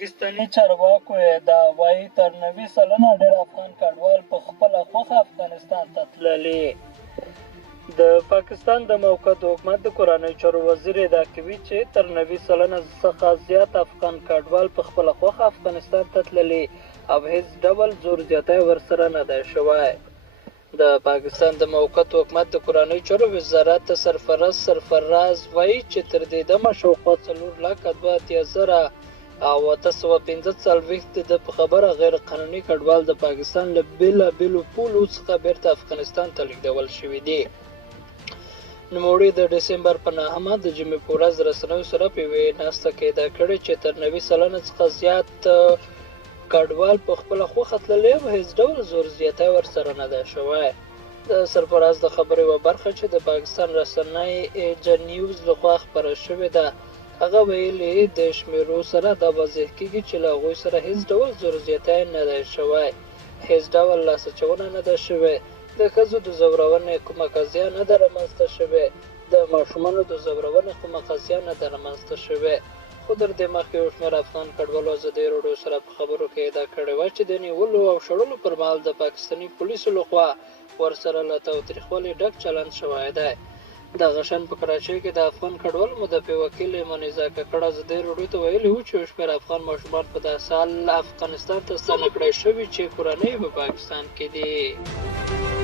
پاکستاني چارواکو ادعا وایي تر 90 سلنه ډېر افغان کډوال په خپله خوښه افغانستان ته تللي. د پاکستان د موقت حکومت د کورنیو چارو وزیر ادعا کوي چې تر 90 سلنه څخه زیات افغان کډوال په خپله خوښه افغانستان ته تللي او هیڅ ډول زور زیاتی ورسره نه دی شوی. د پاکستان د موقت حکومت د کورنیو چارو وزارت سرفراز وایي چې تر دې دمه شاوخوا 4,72,845 د په خبره غیر قانوني کډوال د پاکستان له بېلابېلو پولو څخه بیرته افغانستان ته لیږدول شوي دي. نوموړي د ډسمبر په 9مه د جمعې په ورځ رسنیو سره په یوې ناسته کې ادعا کړې چې تر 90 سلنه څخه زیات کډوال په خپله خوښه تللي او هیڅ ډول زور زیاتی ورسره نه دی شوی. د سرفراز د خبرې یوه برخه چې د پاکستان رسنۍ ایجن نیوز لخوا خپره شوې ده، هغه ویلي د شمیرو سره دا واضح کېږي چې له هغوی سره هیڅ ډول زور زیاتی نه دی شوی، هیڅ ډول لاساچونه نه ده شوې، د ښځو د ځورونې کومه قضیه نه ده رامنځته شوې، د ماشومانو د ځورونې کومه قضیه نه ده رامنځته شوې. خو تر دې مخکې یو شمېر افغان کډوالو ازادي راډیو سره په خبرو کې ادعا کړې وه چې د نیولو او شړلو پر مهال د پاکستاني پولیسو لخوا ورسره له تاوتریخوالي ډک چلند شوی دی. دغه شان په کراچۍ کې د افغان کډوالو مدافع وکیل ایمانزا ککړ ازادي راډیو ته ویلي وو چې یو شمېر افغان ماشومان په داسې حال افغانستان ته ستانه کړای شوي چې کورنۍ په پاکستان کې دي.